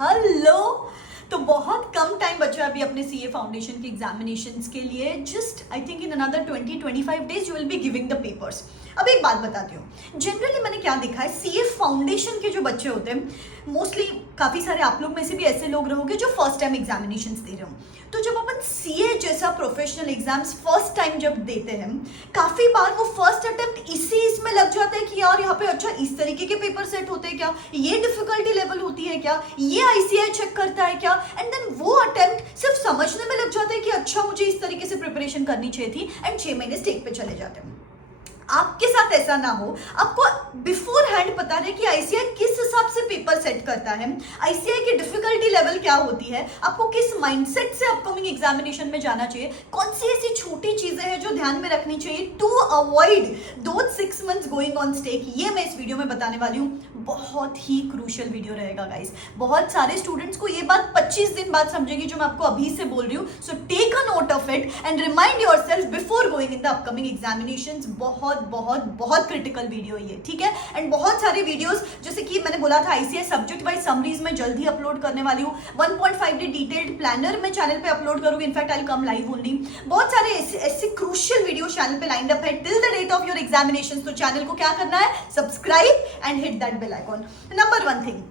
Hello. तो बहुत कम time बचा है अभी अपने सीए फाउंडेशन के एग्जामिनेशंस के लिए। Just I think in another 20-25 days you will be giving the papers. अब एक बात बताती हूँ, जनरली मैंने क्या देखा है, सीए फाउंडेशन के जो बच्चे होते हैं मोस्टली, काफ़ी सारे आप लोग में से भी ऐसे लोग रहोगे जो फर्स्ट टाइम एग्जामिनेशंस दे रहे हो। तो जब अपन सीए जैसा प्रोफेशनल एग्जाम्स फर्स्ट टाइम जब देते हैं, काफ़ी बार वो फर्स्ट अटेम्प्ट इसमें लग जाता है कि यार यहाँ पे अच्छा इस तरीके के पेपर सेट होते हैं क्या, ये डिफिकल्टी लेवल होती है क्या, ये आईसीआई चेक करता है क्या, एंड देन वो अटेम्प्ट सिर्फ समझने में लग जाता है कि अच्छा मुझे इस तरीके से प्रिपरेशन करनी चाहिए थी, एंड 6 महीने स्टेक पे चले जाते हैं। आपके साथ ऐसा ना हो, आपको बिफोर हैंड पता रहे कि आईसीआई किस हिसाब से पेपर सेट करता है, आईसीआई की डिफिकल्टी लेवल क्या होती है, आपको किस माइंडसेट से अपकमिंग एग्जामिनेशन में जाना चाहिए, कौन सी ऐसी छोटी चीजें हैं जो ध्यान में रखनी चाहिए to avoid those 6 months going on stake, ये मैं इस वीडियो में बताने वाली हूँ। बहुत ही क्रूशियल वीडियो रहेगा गाइस। बहुत सारे स्टूडेंट्स को ये बात 25 दिन बाद समझेगी जो मैं आपको अभी से बोल रही हूँ। So take a note of it and remind yourself before going in the upcoming examinations. बहुत बहुत बहुत क्रिटिकल वीडियो ये, ठीक है। एंड बहुत सारे वीडियोस, जैसे कि मैंने बोला था आईसीआई सब्जेक्ट वाइज समरीज में जल्द ही अपलोड करने वाली हूँ। 1.5 डिटेल्ड प्लानर मैं चैनल पे अपलोड करूंगी। In fact I come live only. बहुत सारे ऐसे क्रूशियल वीडियो चैनल पे लाइंड अप है till the date of your examination. तो चैनल को क्या करना है, subscribe and hit that bell icon. Number 1 thing,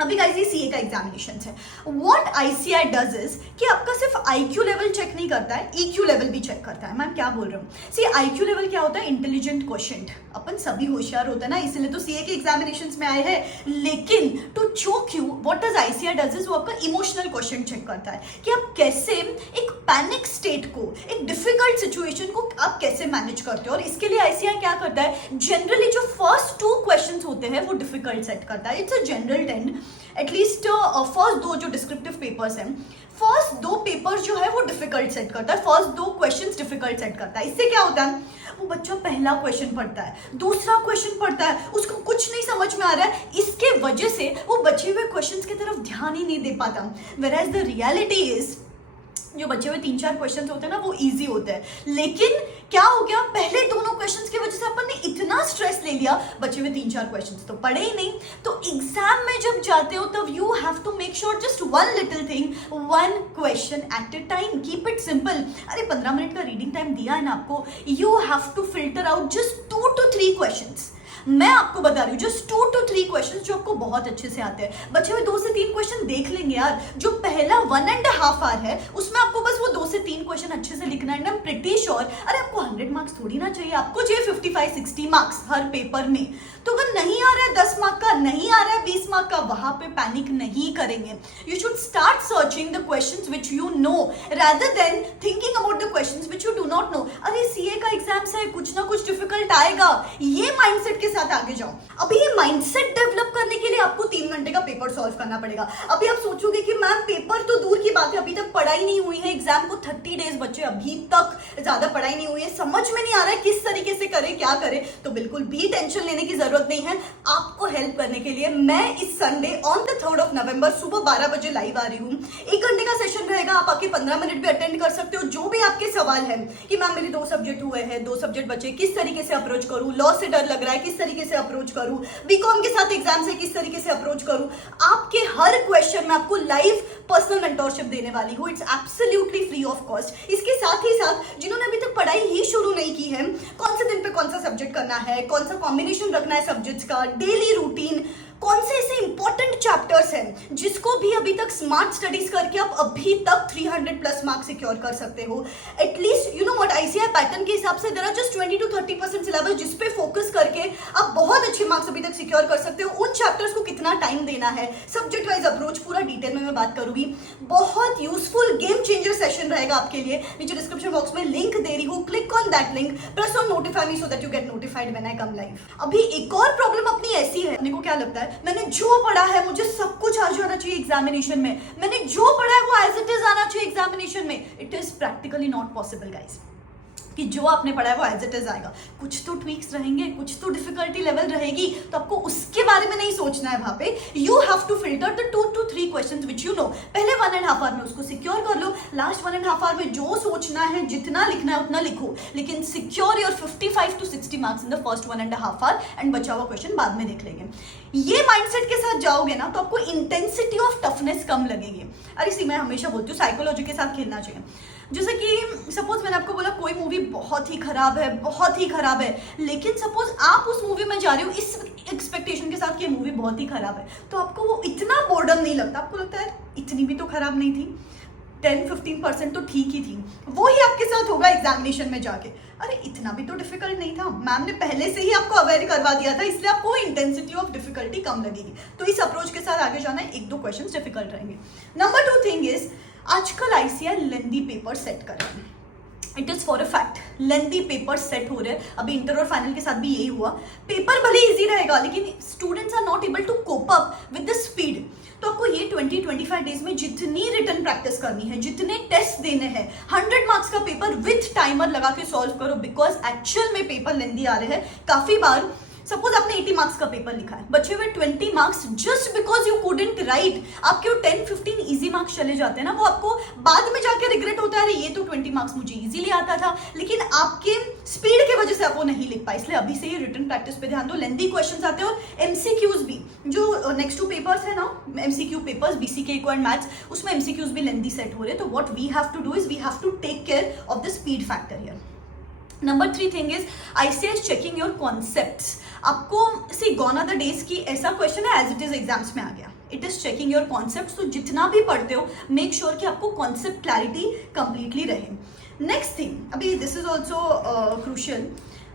अभी गाइस ये सीए का एग्जामिनेशन है। व्हाट आईसीआई डज इज कि आपका सिर्फ आईक्यू लेवल चेक नहीं करता है, ईक्यू लेवल भी चेक करता है। मैम क्या बोल रहा हूँ, सी आईक्यू लेवल क्या होता है, इंटेलिजेंट क्वेश्चन। अपन सभी होशियार होते हैं ना, इसलिए तो सीए के एग्जामिनेशंस में आए हैं। लेकिन to choke you, what does ICAI does is, वो आपका इमोशनल क्वेश्चन चेक करता है कि आप कैसे एक पैनिक स्टेट को, एक डिफिकल्ट सिचुएशन को आप कैसे मैनेज करते हो। और इसके लिए आईसीआई क्या करता है, जनरली जो फर्स्ट 2 क्वेश्चंस होते हैं वो डिफिकल्ट सेट करता है। It's a general trend. At least first 2 जो डिस्क्रिप्टिव पेपर्स हैं, फर्स्ट 2 पेपर्स जो है वो डिफिकल्ट सेट करता है, फर्स्ट 2 क्वेश्चंस डिफिकल्ट सेट करता है। इससे क्या होता है, वो बच्चा पहला क्वेश्चन पढ़ता है, दूसरा क्वेश्चन पढ़ता है, उसको कुछ नहीं समझ में आ रहा है, इसके वजह से वो बचे हुए क्वेश्चंस की तरफ ध्यान ही नहीं दे पाता। व्हेयरएज द रियलिटी इज, जो बचे हुए 3-4 क्वेश्चंस होते हैं ना वो इजी होते हैं। लेकिन क्या हो गया, पहले दोनों क्वेश्चंस की वजह से अपन ने इतना स्ट्रेस ले लिया, बचे हुए 3-4 क्वेश्चंस तो पढ़े ही नहीं। तो एग्जाम में जब जाते हो तब you have to make sure just one little thing, 1 question at a time, keep it simple. अरे 15 मिनट का रीडिंग टाइम दिया है ना आपको, you have to filter out just 2 to 3 questions. मैं आपको बता रही हूँ जस्ट 2 to 3 क्वेश्चंस जो आपको बहुत अच्छे से आते हैं। बचे हुए 2 से 3 क्वेश्चन देख लेंगे यार। जो पहला 1.5 आवर है उसमें आपको बस वो 2 से 3 क्वेश्चन अच्छे से लिखना है। I am pretty sure. अरे आपको 100 मार्क्स थोड़ी ना चाहिए, आपको चाहिए 55-60 मार्क्स हर पेपर में। तो अगर नहीं आ रहा है 10 मार्क का, नहीं आ रहा है 20 मार्क का, वहां पे पैनिक नहीं करेंगे। You should start searching the questions which you know rather than thinking about the questions which you do not know. अरे सीए का एग्जाम्स है, कुछ ना कुछ डिफिकल्ट आएगा, ये माइंडसेट के साथ आगे जाओ। अभी ये माइंडसेट डेवलप करने के लिए आपको 3 घंटे का पेपर सॉल्व करना पड़ेगा। अभी आप सोचोगे कि मैम पेपर तो दूर की बात है, अभी तक पढ़ाई नहीं हुई है, एग्जाम को 30 डेज बचे, अभी तक ज्यादा पढ़ाई नहीं हुई है, समझ में नहीं आ रहा है किस तरीके से करे, क्या करे, तो बिल्कुल भी टेंशन लेने की जरूरत नहीं है। आपको हेल्प करने के लिए मैं इस Sunday on the 3rd of November सुबह 12 बजे लाइव आ रही हूँ। 1 घंटे का सेशन रहेगा, आप आके 15 मिनट भी अटेंड कर सकते हो। जो भी आपके सवाल है कि मैम मेरे 2 सब्जेक्ट हुए हैं, 2 सब्जेक्ट बचे, किस तरीके से अप्रोच करूँ, लॉ से डर लग रहा है किस तरीके से अप्रोच करूँ, बीकॉम के साथ एग्जाम से किस तरीके से अप्रोच करूँ, आपके हर क्वेश्चन में आपको लाइव पर्सनल मेंटोरशिप देने वाली हूँ। It's absolutely free of cost. इसके साथ ही साथ जिन्होंने अभी तक पढ़ाई ही शुरू नहीं की है, कौन से दिन पे कौन सा सब्जेक्ट करना है, कौन सा कॉम्बिनेशन रखना है सब्जेक्ट्स का, डेली रूटीन, कौन से ऐसे इंपॉर्टेंट चैप्टर्स हैं जिसको भी अभी तक स्मार्ट स्टडीज करके आप अभी तक 300+ मार्क्स सिक्योर कर सकते हो। At least you know what, ICAI pattern के हिसाब से there are just 20 to 30% syllabus जिस पे फोकस करके आप बहुत अच्छे मार्क्स अभी तक सिक्योर कर सकते हो। उन चैप्टर्स को कितना टाइम देना है, सब्जेक्ट वाइज अप्रोच पूरा डिटेल में मैं बात करूंगी। बहुत यूजफुल गेम चेंजर सेशन रहेगा आपके लिए। नीचे डिस्क्रिप्शन बॉक्स में लिंक दे रही हूँ, click on that link, press on notify me so that you get notified when I come live. अभी एक और प्रॉब्लम अपनी ऐसी है, अपने को क्या लगता है मैंने जो पढ़ा है मुझे सब कुछ आ जाना चाहिए एग्जामिनेशन में, मैंने जो पढ़ा है वो एज इट इज आना चाहिए एग्जामिनेशन में। It is practically not possible guys. कि जो आपने पढ़ा है वो एज इट इज आएगा। कुछ तो ट्वीक्स रहेंगे, कुछ तो डिफिकल्टी लेवल रहेगी, तो आपको उसके बारे में नहीं सोचना है वहां पे। You have to filter the 2 to 3 questions which you know. पहले 1.5 आवर में उसको सिक्योर कर लो, लास्ट 1.5 आवर में जो सोचना है, जितना लिखना है उतना लिखो, लेकिन secure your 55 to 60 marks in the first 1.5 our and बचा हुआ क्वेश्चन बाद में देख लेंगे। ये माइंडसेट के साथ जाओगे ना तो आपको इंटेंसिटी ऑफ टफनेस कम लगेगी। अरे सी, मैं हमेशा बोलती हूँ साइकोलॉजी के साथ खेलना चाहिए। जैसे कि सपोज मैंने आपको बोला कोई मूवी बहुत ही खराब है, बहुत ही खराब है, लेकिन सपोज आप उस मूवी में जा रहे हो इस एक्सपेक्टेशन के साथ कि ये मूवी बहुत ही खराब है, तो आपको वो इतना बोर्डम नहीं लगता, आपको लगता है इतनी भी तो खराब नहीं थी, 10-15% तो ठीक ही थी। वो ही आपके साथ होगा एग्जामिनेशन में जाके, अरे इतना भी तो डिफिकल्ट नहीं था, मैम ने पहले से ही आपको अवेयर करवा दिया था, इसलिए आपको इंटेंसिटी ऑफ डिफिकल्टी कम लगेगी। तो इस अप्रोच के साथ आगे जाना है, 1-2 क्वेश्चन डिफिकल्ट रहेंगे। नंबर 2 थिंग इज, आजकल आईसीआई लेंदी पेपर सेट कर रहे हैं। It is for a fact, lengthy paper set हो रहे हैं। अभी इंटर और फाइनल के साथ भी यही हुआ। पेपर भले इजी रहेगा, लेकिन students are not able to cope up with the speed. तो आपको ये 20-25 डेज में जितनी रिटन प्रैक्टिस करनी है, जितने टेस्ट देने हैं, 100 मार्क्स का पेपर विथ टाइमर लगा के सॉल्व करो, बिकॉज एक्चुअल में पेपर लेंदी आ रहे हैं। काफी बार सपोज आपने 80 मार्क्स का पेपर लिखा है, बचे हुए 20 marks just because you couldn't right, आपके वो 10-15 इजी मार्क्स चले जाते हैं ना, वो आपको बाद में जाके रिग्रेट होता है, अरे ये तो 20 मार्क्स मुझे इजीली आता था, लेकिन आपके स्पीड की वजह से आप वो नहीं लिख पाए। इसलिए अभी से ही रिटन प्रैक्टिस पे ध्यान दो। लेंदी क्वेश्चंस आते हैं और एमसीक्यूज भी, जो नेक्स्ट 2 पेपर्स है ना, MCQ papers BCK eco and maths, उसमें एमसीक्यूज भी लेंदी सेट हो रहे हैं। तो what we have to do is we have to take care of the speed factor here. Number 3 thing is ICAI is checking your concepts. आपको see gone are the days की ऐसा question है as it is exams में आ गया, it is checking your concepts. तो जितना भी पढ़ते हो मेक श्योर कि आपको कॉन्सेप्ट क्लैरिटी कंप्लीटली रहे। नेक्स्ट थिंग, अभी this is also crucial,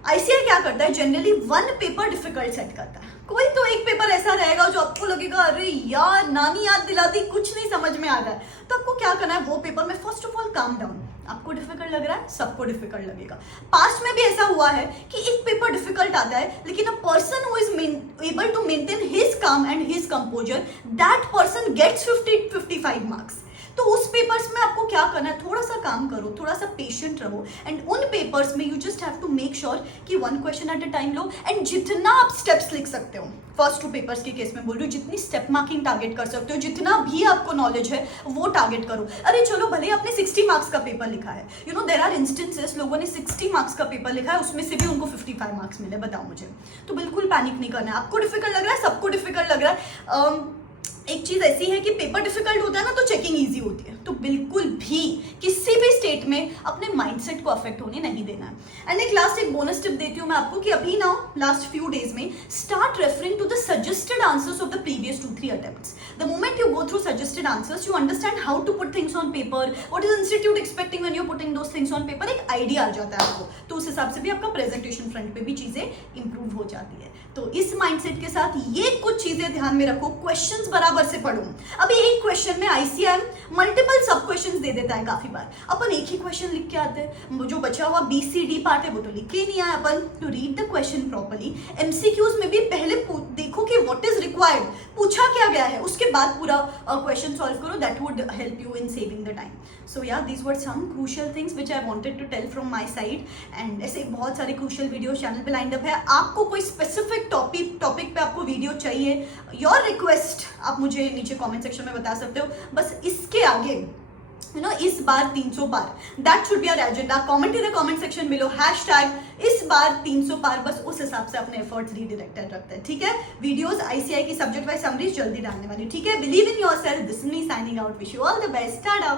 ICI क्या करता है, जनरली 1 पेपर डिफिकल्ट सेट करता है। कोई तो एक पेपर ऐसा रहेगा जो आपको लगेगा अरे यार नानी याद दिलाती, कुछ नहीं समझ में आ रहा है, तो आपको क्या करना है, वो पेपर में first of all calm down. आपको डिफिकल्ट लग रहा है, सबको डिफिकल्ट लगेगा। पास्ट में भी ऐसा हुआ है कि एक पेपर डिफिकल्ट आता है, लेकिन a person who is able to maintain his calm and his composure, that person gets 50-55 marks. तो उस पेपर्स में आपको क्या करना है, थोड़ा सा काम करो, थोड़ा सा पेशेंट रहो, एंड उन पेपर्स में you just have to make sure कि 1 क्वेश्चन एट अ टाइम लो, एंड जितना आप स्टेप्स लिख सकते हो, फर्स्ट 2 पेपर्स के केस में बोल रही हूँ, जितनी स्टेप मार्किंग टारगेट कर सकते हो, जितना भी आपको नॉलेज है वो टारगेट करो। अरे चलो भले आपने 60 मार्क्स का पेपर लिखा है, you know there are instances लोगों ने 60 मार्क्स का पेपर लिखा है, उसमें से भी उनको 55 मार्क्स मिले, बताओ मुझे। तो बिल्कुल पैनिक नहीं करना है। आपको डिफिकल्ट लग रहा है, सबको डिफिकल्ट लग रहा है। एक चीज ऐसी है कि पेपर डिफिकल्ट होता है ना तो चेकिंग इजी होती है, तो बिल्कुल भी किसी भी स्टेट में अपने माइंडसेट को अफेक्ट होने नहीं देना है। एंड एक बोनस टिप देती हूँ मैं आपको कि अभी ना लास्ट फ्यू डेज में start referring to the suggested answers of the previous 2-3 attempts. The moment you go through suggested answers you understand how to put things on paper, what is institute expecting when you putting those things on paper, एक idea आ जाता है आपको, तो उस हिसाब से भी आपका प्रेजेंटेशन फ्रंट पे भी चीजें इंप्रूव हो जाती है। तो इस माइंडसेट के साथ ये कुछ चीजें ध्यान में रखो, क्वेश्चंस बराबर से पढ़ो। अभी एक क्वेश्चन में आईसीआई मल्टीपल सब क्वेश्चंस दे देता है काफी बार, अपन एक ही क्वेश्चन लिख के आते हैं, जो बचा हुआ BCD पार्ट है वो तो लिख के नहीं आया अपन। To read the question properly, MCQs में भी पहले देखो कि व्हाट इज रिक्वायर्ड, पूछा क्या गया है, उसके बाद पूरा क्वेश्चन सॉल्व करो, that would help you in saving the time. So yeah these were some crucial things which I wanted to tell from my side, and ऐसे बहुत सारे क्रूशियल वीडियो चैनल पे लाइंड अप है। आपको कोई specific topic पे आपको video चाहिए, योर रिक्वेस्ट आप मुझे नीचे कमेंट सेक्शन में बता सकते हो। बस इसके आगे इस बार 300 पार, that should be our agenda. Comment in the comment section below hashtag इस बार 300 पार, बस उस हिसाब से अपने एफर्ट्स रीडायरेक्टेड रखते हैं, ठीक है। वीडियोस आईसीआई की सब्जेक्ट वाइज समरीज जल्दी डालने वाली, ठीक है। Believe in yourself, this is me signing out, wish you all the best, Tata.